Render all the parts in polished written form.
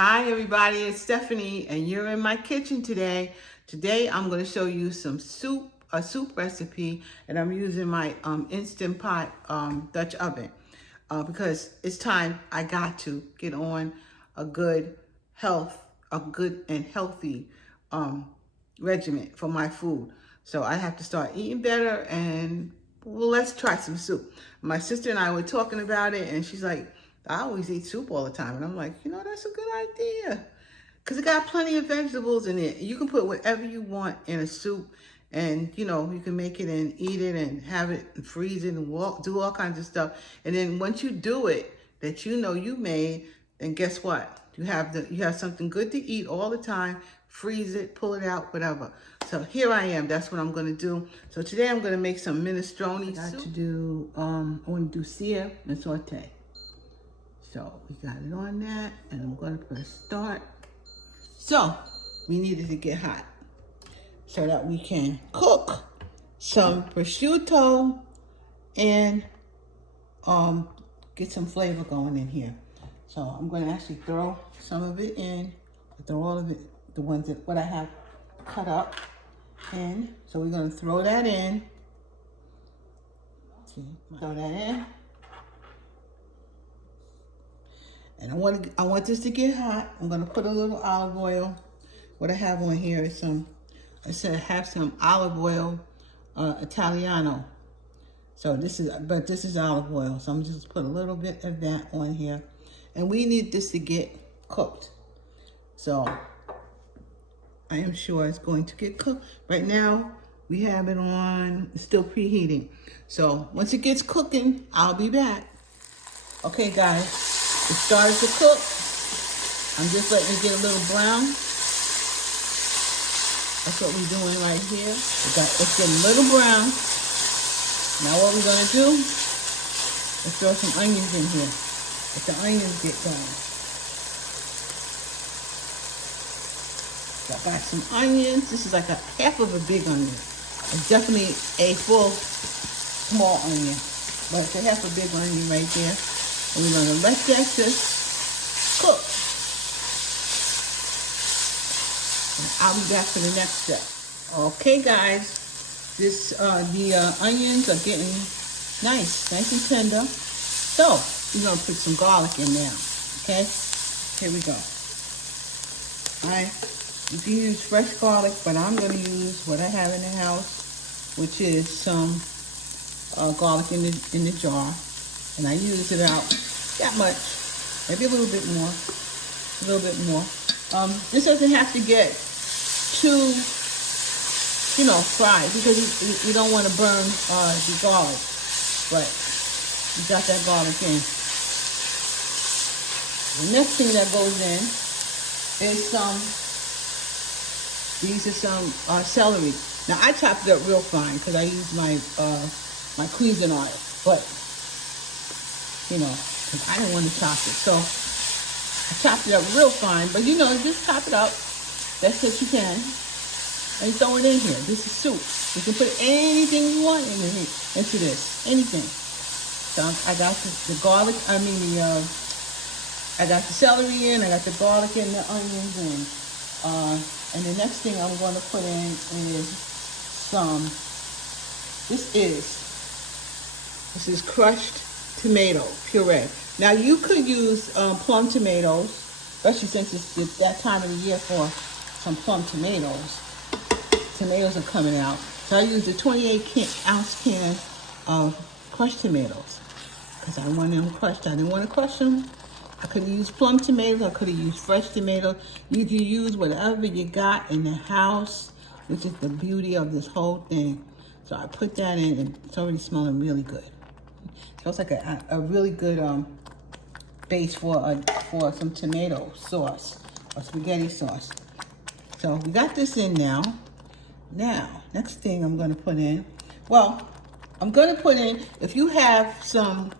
Hi everybody, it's Stephanie and you're in my kitchen today. Today I'm going to show you some soup, a soup recipe, and I'm using my Instant Pot Dutch oven because it's time I got to get on a good and healthy regimen for my food. So I have to start eating better and well, let's try some soup. My sister and I were talking about it and she's like, I always eat soup all the time. And I'm like, that's a good idea. Because it got plenty of vegetables in it. You can put whatever you want in a soup. And, you can make it and eat it and have it and freeze it and do all kinds of stuff. And then once you do it, that you made, then guess what? You have something good to eat all the time. Freeze it, pull it out, whatever. So here I am. That's what I'm going to do. So today I'm going to make some minestrone soup. I want to do sear and sauté. So we got it on that, and I'm going to press start. So we needed to get hot so that we can cook some prosciutto and get some flavor going in here. So I'm going to actually throw some of it in, throw all of it, the ones that what I have cut up in. So we're going to throw that in. Throw that in. And I want this to get hot. I'm gonna put a little olive oil. What I have on here is I have some olive oil Italiano. So this is olive oil. So I'm just put a little bit of that on here. And we need this to get cooked. So I am sure it's going to get cooked. Right now we have it on, it's still preheating. So once it gets cooking, I'll be back. Okay guys. It started to cook. I'm just letting it get a little brown. That's what we're doing right here. It's getting a little brown. Now what we're gonna do is throw some onions in here. Let the onions get going. So I got some onions. This is like a half of a big onion. It's definitely a full small onion, but it's a half a big onion right there. And we're going to let that just cook. And I'll be back for the next step. Okay, guys. The onions are getting nice and tender. So we're going to put some garlic in now. Okay? Here we go. You can use fresh garlic, but I'm going to use what I have in the house, which is some garlic in the jar. And I use it out that much, maybe a little bit more. This doesn't have to get too, fried because you don't want to burn the garlic. But you got that garlic in. The next thing that goes in is these are some celery. Now I chopped it up real fine because I use my Cuisinart, but because I didn't want to chop it. So I chopped it up real fine, but just chop it up. That's what you can. And throw it in here. This is soup. You can put anything you want into this. Anything. So I got the garlic, I got the celery in, I got the garlic and the onions in. And the next thing I'm going to put in is this is crushed tomato puree. Now you could use plum tomatoes, especially since it's that time of the year for some plum tomatoes. Tomatoes are coming out. So I used a 28-ounce can of crushed tomatoes because I want them crushed. I didn't want to crush them. I could have used plum tomatoes. I could have used fresh tomatoes. You can use whatever you got in the house, which is the beauty of this whole thing. So I put that in and it's already smelling really good. So it's like a really good base for some tomato sauce or spaghetti sauce. So we got this in now. Now, next thing I'm going to put in, if you have some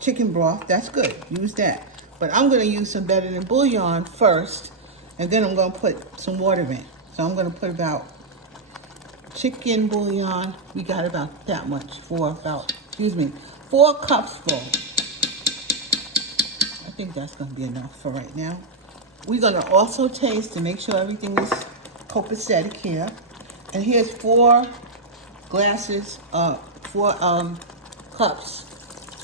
chicken broth, that's good. Use that. But I'm going to use some better than bouillon first, and then I'm going to put some water in. So I'm going to put about chicken bouillon. We got about that much 4 cups full. I think that's gonna be enough for right now. We're gonna also taste to make sure everything is copacetic here. And here's 4 glasses, 4 cups,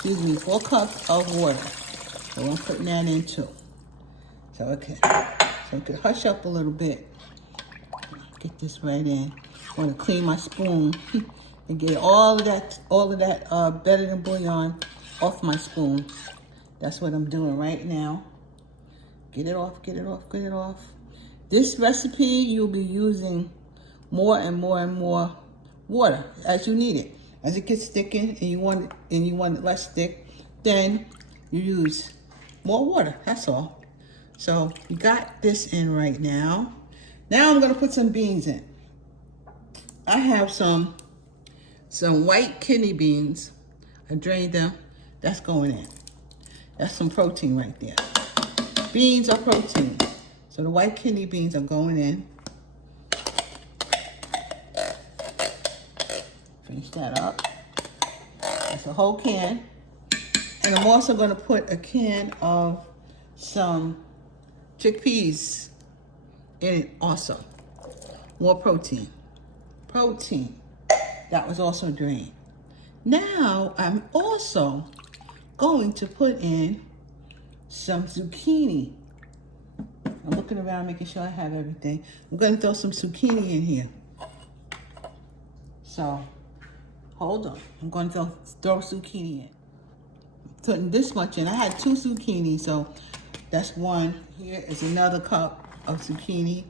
4 cups of water. So I'm putting that in too. So okay, so I could hush up a little bit. Get this right in. I want to clean my spoon and get all of that better than bouillon off my spoon. That's what I'm doing right now. Get it off, get it off, get it off. This recipe, you'll be using more and more and more water as you need it. As it gets thicker and you want it less thick, then you use more water. That's all. So you got this in right now. Now I'm gonna put some beans in. I have some white kidney beans. I drained them. That's going in. That's some protein right there. Beans are protein. So the white kidney beans are going in. Finish that up. That's a whole can. And I'm also going to put a can of some chickpeas in it also. More protein. Protein. That was also drained. Now I'm also going to put in some zucchini. I'm looking around making sure I have everything. I'm going to throw some zucchini in here. So hold on. I'm going to throw zucchini in. Putting this much in. I had 2 zucchini, so that's 1. Here is another cup of zucchini.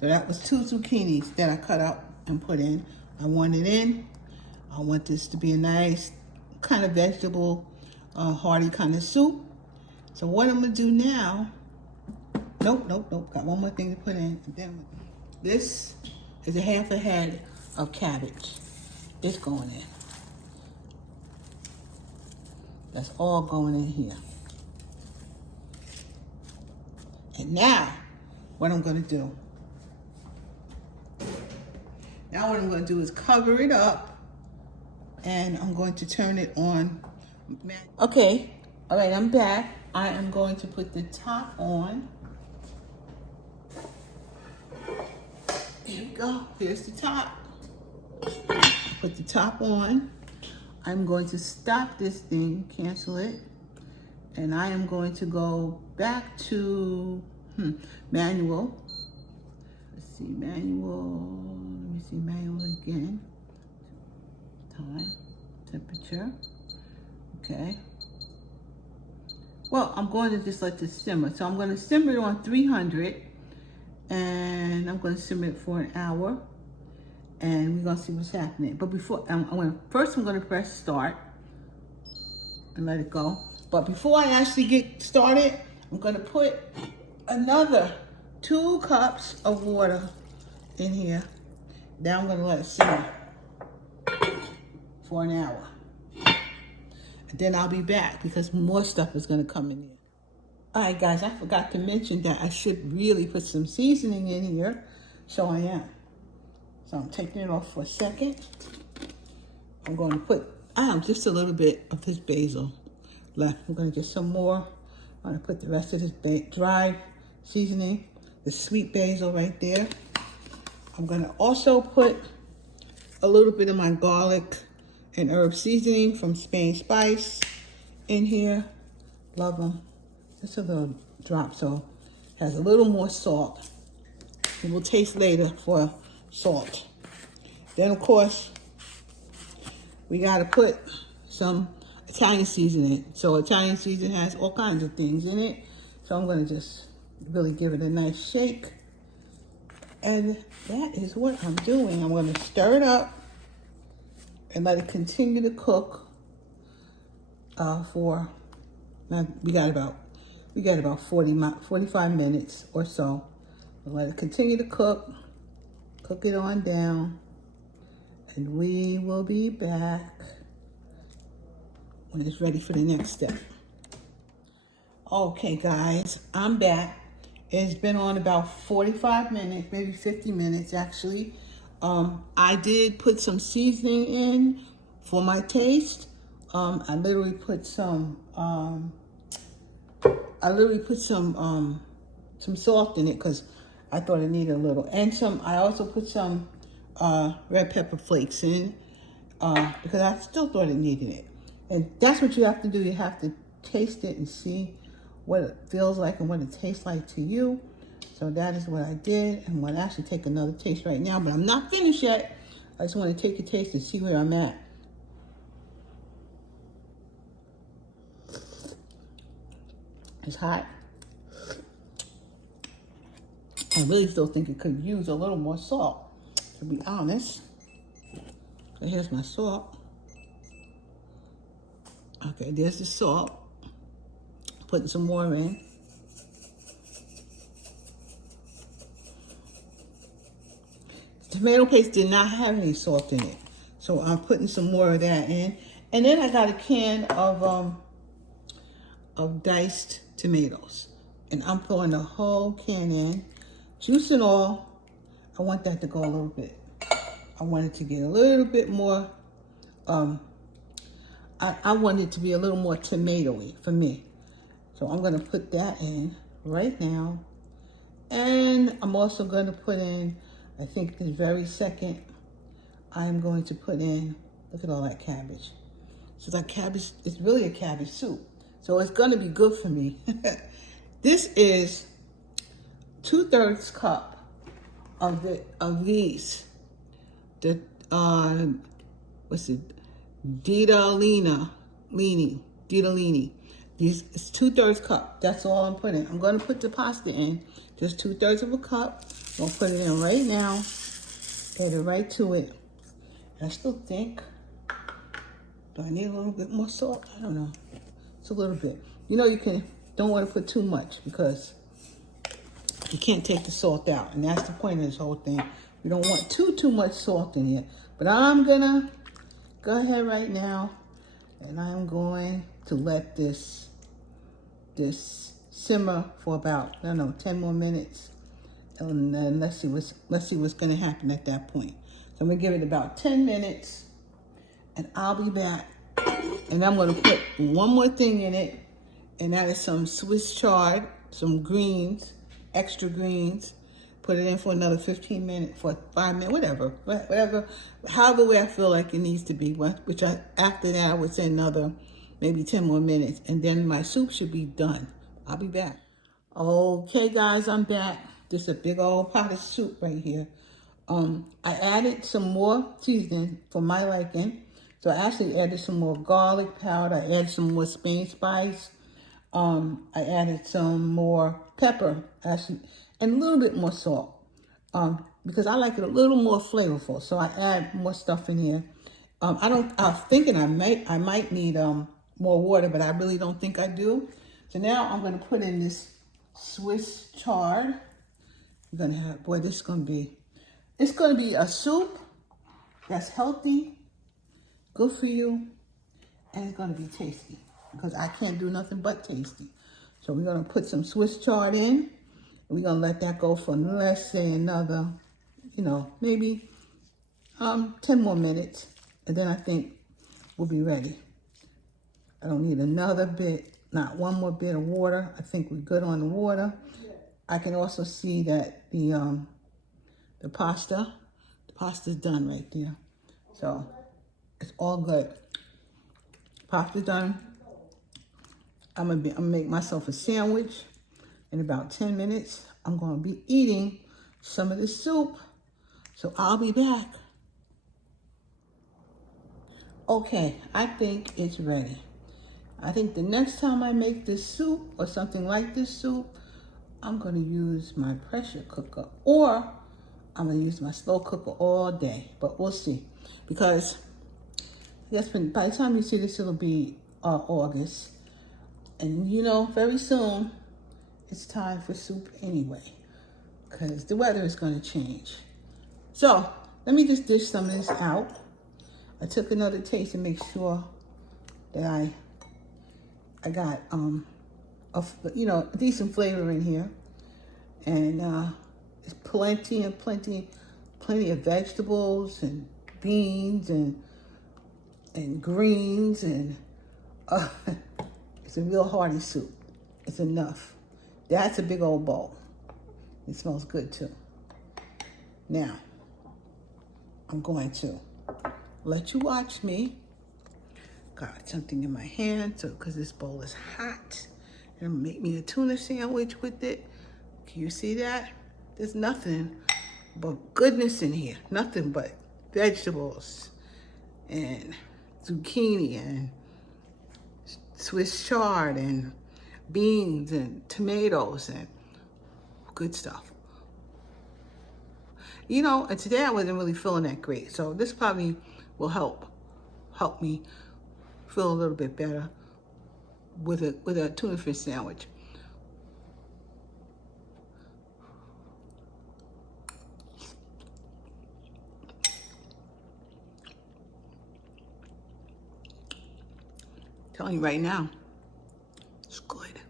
So that was 2 zucchinis that I cut up and put in. I want it in. I want this to be a nice kind of vegetable, hearty kind of soup. So what I'm gonna do now, nope. Got one more thing to put in. And then this is a half a head of cabbage. It's going in. That's all going in here. And now, what I'm gonna do. Now what I'm gonna do is cover it up and I'm going to turn it on. Okay, all right, I'm back. I am going to put the top on. Here we go, here's the top. Put the top on. I'm going to stop this thing, cancel it. And I am going to go back to manual. Let's see, manual. Let me see, manual again. Time, temperature. Okay. Well, I'm going to just let this simmer. So I'm going to simmer it on 300. And I'm going to simmer it for an hour. And we're going to see what's happening. But before, first I'm going to press start and let it go. But before I actually get started, I'm going to put another 2 cups of water in here. Now I'm going to let it simmer for an hour. And then I'll be back because more stuff is going to come in here. All right, guys, I forgot to mention that I should really put some seasoning in here. So I am. So I'm taking it off for a second. I'm going to put, just a little bit of this basil left. I'm going to get some more. I'm going to put the rest of this dry seasoning, the sweet basil right there. I'm going to also put a little bit of my garlic and herb seasoning from Spain Spice in here. Love them. Just a little drop, so it has a little more salt. And we'll taste later for salt. Then, of course, we got to put some Italian seasoning. So Italian seasoning has all kinds of things in it. So I'm going to just really give it a nice shake. And that is what I'm doing. I'm going to stir it up and let it continue to cook for, we got about 45 minutes or so. We'll let it continue to cook. Cook it on down. And we will be back when it's ready for the next step. Okay, guys, I'm back. It's been on about 45 minutes, maybe 50 minutes actually. I did put some seasoning in for my taste. I literally put some I literally put some salt in it because I thought it needed a little. And I also put some red pepper flakes in because I still thought it needed it. And that's what you have to do. You have to taste it and see what it feels like and what it tastes like to you. So that is what I did. I'm going to actually take another taste right now, but I'm not finished yet. I just want to take a taste and see where I'm at. It's hot. I really still think it could use a little more salt, to be honest. So here's my salt. Okay, there's the salt. Putting some more in. The tomato paste did not have any salt in it, so I'm putting some more of that in. And then I got a can of diced tomatoes, and I'm throwing the whole can in, juice and all. I want that to go a little bit. I want it to get a little bit more. I want it to be a little more tomatoey for me. So I'm going to put that in right now. And I'm also going to put in, I think this very second, I'm going to put in, look at all that cabbage. So that cabbage, it's really a cabbage soup. So it's going to be good for me. This is 2/3 cup of these. The, what's it? Ditalini. These, it's 2/3 cup. That's all I'm putting. I'm going to put the pasta in. Just 2/3 of a cup. I'm going to put it in right now. Add it right to it. I still think, do I need a little bit more salt? I don't know. It's a little bit. You know, don't want to put too much because you can't take the salt out. And that's the point of this whole thing. We don't want too much salt in here. But I'm going to go ahead right now. And I'm going to let this simmer for about, I don't know, 10 more minutes. And then let's see what's going to happen at that point. So I'm going to give it about 10 minutes. And I'll be back. And I'm going to put one more thing in it. And that is some Swiss chard, some greens, extra greens. Put it in for another 15 minutes, for 5 minutes, whatever, however way I feel like it needs to be. After that, I would say another maybe 10 more minutes, and then my soup should be done. I'll be back. Okay, guys, I'm back. This is a big old pot of soup right here. I added some more seasoning for my liking. So I actually added some more garlic powder. I added some more Spain spice. I added some more pepper, actually, and a little bit more salt, because I like it a little more flavorful. So I add more stuff in here. I was thinking I might need more water, but I really don't think I do. So now I'm going to put in this Swiss chard. I'm going to have, boy, it's going to be a soup that's healthy, good for you, and it's going to be tasty because I can't do nothing but tasty. So we're going to put some Swiss chard in. We're going to let that go for, let's say, another, maybe 10 more minutes. And then I think we'll be ready. I don't need another bit, not one more bit of water. I think we're good on the water. I can also see that the pasta's done right there. So it's all good. Pasta's done. I'm gonna make myself a sandwich. In about 10 minutes, I'm going to be eating some of this soup. So I'll be back. Okay, I think it's ready. I think the next time I make this soup or something like this soup, I'm going to use my pressure cooker, or I'm going to use my slow cooker all day. But we'll see. Because by the time you see this, it'll be August. And very soon, it's time for soup anyway, because the weather is going to change. So let me just dish some of this out. I took another taste to make sure that I got a decent flavor in here, and there's plenty of vegetables and beans and greens, and it's a real hearty soup. is enough. That's a big old bowl. It smells good too. Now, I'm going to let you watch me. Got something in my hand, so because this bowl is hot. And make me a tuna sandwich with it. Can you see that? There's nothing but goodness in here. Nothing but vegetables and zucchini and Swiss chard and beans and tomatoes and good stuff. You know, and today I wasn't really feeling that great, so this probably will help me feel a little bit better with a tuna fish sandwich. Telling you right now, it's good.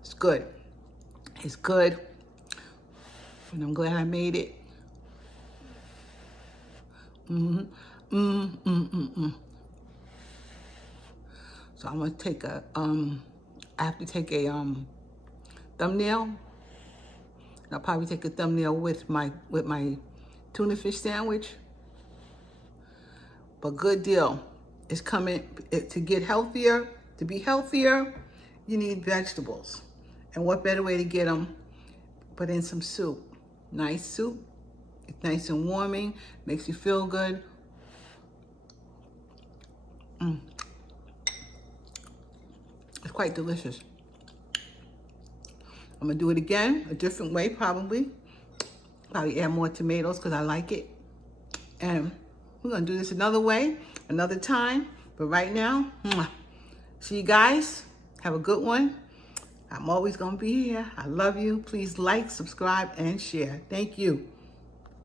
It's good. It's good. And I'm glad I made it. So I'm gonna take a I have to take a thumbnail. And I'll probably take a thumbnail with my tuna fish sandwich. But good deal. It's coming to get healthier. To be healthier, you need vegetables. And what better way to get them but in some soup? Nice soup. It's nice and warming. Makes you feel good. It's quite delicious. I'm gonna do it again, a different way probably. Probably add more tomatoes because I like it. And we're gonna do this another way, another time. But right now, see you guys. Have a good one. I'm always gonna be here. I love you. Please like, subscribe, and share. Thank you.